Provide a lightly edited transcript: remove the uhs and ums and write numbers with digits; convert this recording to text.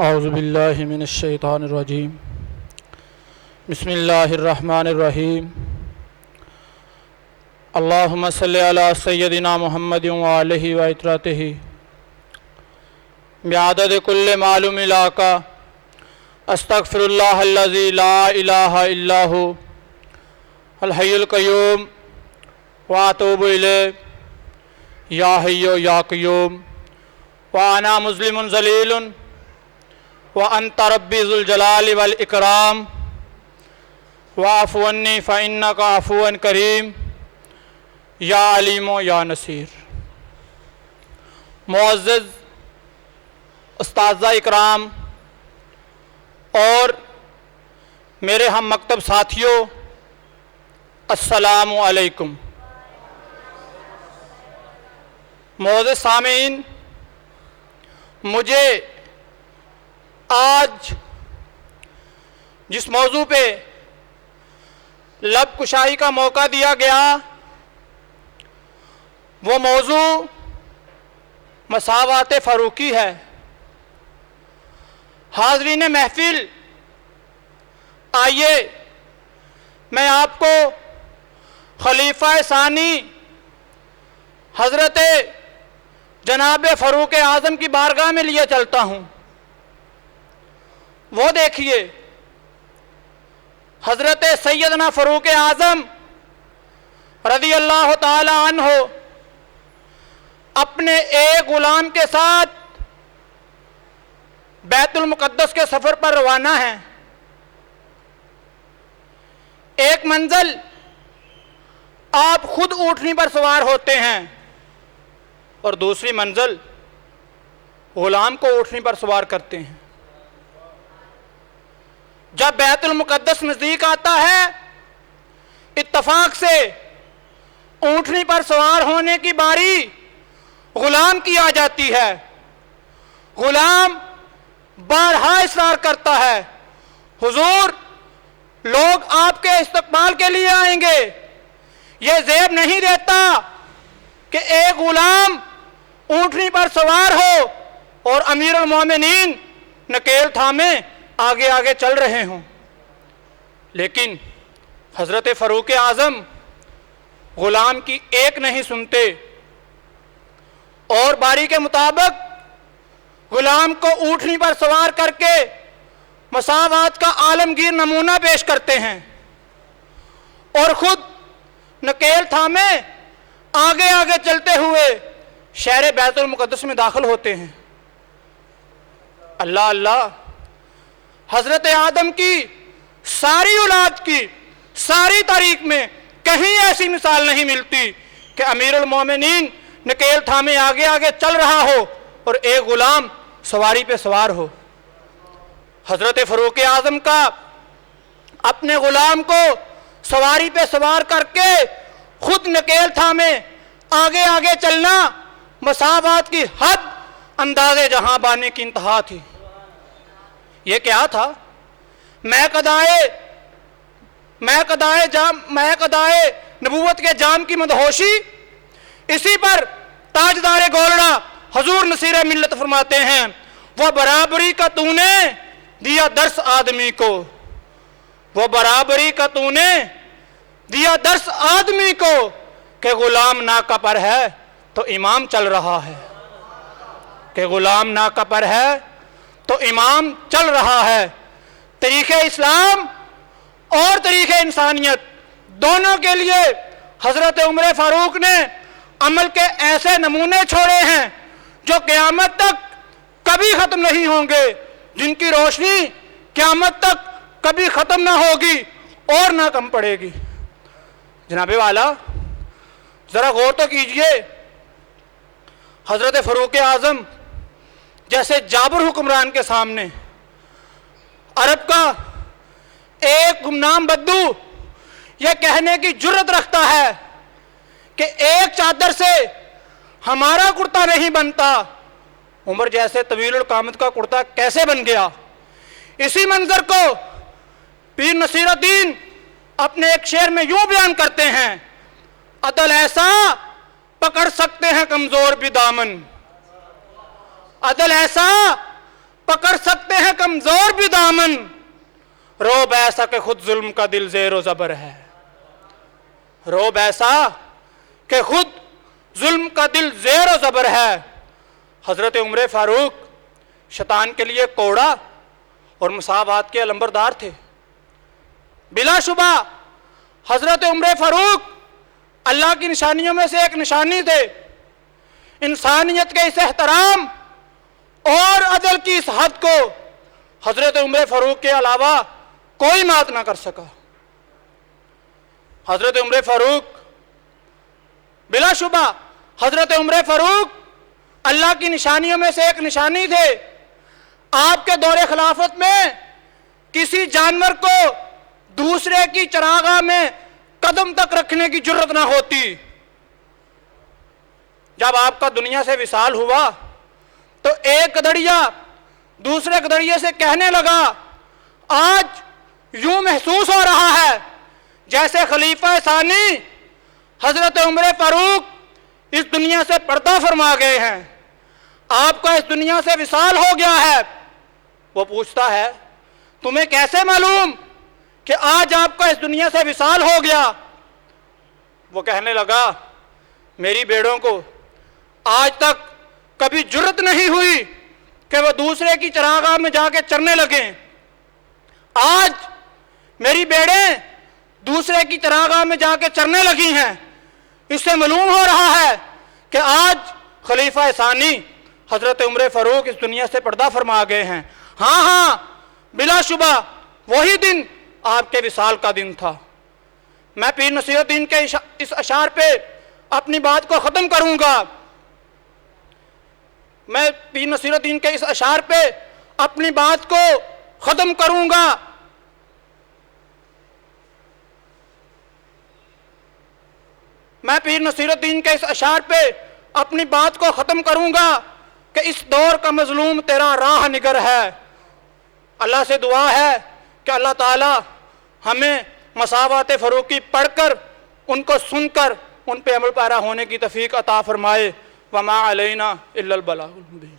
औज़ुबिल्लाहि मिनश्शैतानिर्रजीम बिस्मिल्लाहिर्रहमानिर्रहीम अल्लाहुम्मा सल्लि अला सय्यदिना मुहम्मदिन व आलिहि व इत्रतिहि बिअदद कुल्लि मालूम लाका अस्तगफिरुल्लाहल्लज़ी ला इलाहा इल्ला हु अल हय्युल क़य्यूम व अतूबु इलैहि या हय्यु या क़य्यूम व अना मुस्लिमुन ज़लीलुन व अंत रब्बी ज़ुल जलाली वल इकराम वाफ़ु अन्नी फ़इन्नका अफ़ुव्वुन करीम या अलीमो या नसीर। मुअज़्ज़ज़ उस्ताज़ा इकराम और मेरे हम मकतब साथियों, अस्सलामु अलैकुम। मुअज़्ज़ज़ सामीन, मुझे आज जिस मौजू पे लब कुशाई का मौका दिया गया वो मौजू मसावात फ़ारूकी है। हाज़रीन महफिल, आइए मैं आपको खलीफा सानी हज़रत जनाब फ़ारूक आज़म की बारगाह में लिए चलता हूँ। वो देखिए, हज़रत सैयदना फ़ारूक आज़म रज़ी अल्लाह ताला अन्हो अपने एक ग़ुलाम के साथ बैतुल मुक़द्दस के सफ़र पर रवाना हैं। एक मंजिल आप खुद ऊँटनी पर सवार होते हैं और दूसरी मंजिल ग़ुलाम को ऊँटनी पर सवार करते हैं। जब बैतुल मुक़द्दस नज़दीक आता है, इत्तफाक से ऊँटनी पर सवार होने की बारी ग़ुलाम की आ जाती है। ग़ुलाम बारहा इसरार करता है, हुजूर लोग आपके इस्तक़बाल के लिए आएंगे। ये ज़ेब नहीं देता कि एक ग़ुलाम ऊँटनी पर सवार हो और अमीरुल मोमिनीन नकेल थामे आगे आगे चल रहे हों। लेकिन हज़रत फ़ारूक आज़म ग़ुलाम की एक नहीं सुनते और बारी के मुताबिक ग़ुलाम को ऊँटनी पर सवार करके मसावात का आलमगीर नमूना पेश करते हैं और ख़ुद नकेल थामे आगे आगे चलते हुए शहर बैतुल मुक़द्दस में दाखिल होते हैं। अल्लाह अल्लाह, हज़रत आदम की सारी औलाद की सारी तारीख में कहीं ऐसी मिसाल नहीं मिलती कि अमीरुल मोमिनीन नकेल थामे आगे आगे चल रहा हो और एक ग़ुलाम सवारी पे सवार हो। हज़रत फ़ारूक आज़म का अपने ग़ुलाम को सवारी पे सवार करके खुद नकेल थामे आगे आगे चलना मसावात की हद, अंदाज़े जहां बाने की इंतहा थी। ये क्या था? मैं कदाए नबूवत के जाम की मदहोशी। इसी पर ताजदार गोलड़ा हजूर नसीर मिल्लत फरमाते हैं, वह बराबरी का तूने दिया दर्स आदमी को, वो बराबरी का तूने दिया दर्स आदमी को कि गुलाम नाका पर है तो इमाम चल रहा है, कि गुलाम नाका पर है तो इमाम चल रहा है। तरीक़े इस्लाम और तरीक़े इंसानियत दोनों के लिए हज़रत उमर फ़ारूक ने अमल के ऐसे नमूने छोड़े हैं जो क़यामत तक कभी ख़त्म नहीं होंगे, जिनकी रोशनी क़यामत तक कभी ख़त्म ना होगी और ना कम पड़ेगी। जनाबे वाला, ज़रा गौर तो कीजिए, हज़रत फ़ारूक आज़म जैसे जाबर हुक्मरान के सामने अरब का एक गुमनाम बद्दू यह कहने की जुर्रत रखता है कि एक चादर से हमारा कुर्ता नहीं बनता, उमर जैसे तवील कामत का कुर्ता कैसे बन गया। इसी मंजर को पीर नसीरुद्दीन अपने एक शेर में यूं बयान करते हैं, अदल ऐसा पकड़ सकते हैं कमजोर भी दामन, अदल ऐसा पकड़ सकते हैं कमजोर भी दामन, रोब ऐसा कि खुद जुल्म का दिल ज़ेरो ज़बर है। रोब ऐसा कि खुद जुल्म का दिल ज़ेरो ज़बर है। हज़रत उमर फारूक शैतान के लिए कोड़ा और मुसावात के अलंबरदार थे। बिलाशुबा हज़रत उमर फारूक अल्लाह की निशानियों में से एक निशानी थे। इंसानियत के इस एहतराम और अदल की इस हद को हज़रत उमर फारूक के अलावा कोई मात ना कर सका। हज़रत उमर फारूक बिलाशुबा हज़रत उमर फारूक अल्लाह की निशानियों में से एक निशानी थे। आपके दौरे खिलाफत में किसी जानवर को दूसरे की चरागाह में कदम तक रखने की जुर्रत ना होती। जब आपका दुनिया से विसाल हुआ तो एक गदड़िया दूसरे गदड़िए से कहने लगा, आज यूं महसूस हो रहा है जैसे खलीफा सानी हजरत उमर फारूक इस दुनिया से पर्दा फरमा गए हैं, आपका इस दुनिया से विसाल हो गया है। वो पूछता है, तुम्हें कैसे मालूम कि आज आपका इस दुनिया से विसाल हो गया? वो कहने लगा, मेरी भेड़ों को आज तक कभी जुर्रत नहीं हुई कि वह दूसरे की चरागाह में जाके चरने लगें। आज मेरी भेड़ें दूसरे की चरागाह में जाके चरने लगी हैं। इससे मालूम हो रहा है कि आज खलीफा सानी हजरत उमर फारूक इस दुनिया से पर्दा फरमा गए हैं। हाँ हाँ, बिलाशुबा वही दिन आपके विसाल का दिन था। मैं पीर नसीरुद्दीन के इस अशार पे अपनी बात को ख़त्म करूँगा। मैं पीर नसीरुद्दीन के इस अशार पे अपनी बात को ख़त्म करूँगा। मैं पीर नसीरुद्दीन के इस अशार पे अपनी बात को ख़त्म करूँगा कि इस दौर का मजलूम तेरा राह निगर है। अल्लाह से दुआ है कि अल्लाह ताला हमें मसावत फ़रूकी पढ़कर उनको सुनकर उन पे अमल पैरा होने की तौफीक अता फरमाए। वमा अलैना इल्लल बलागुल मुबीन।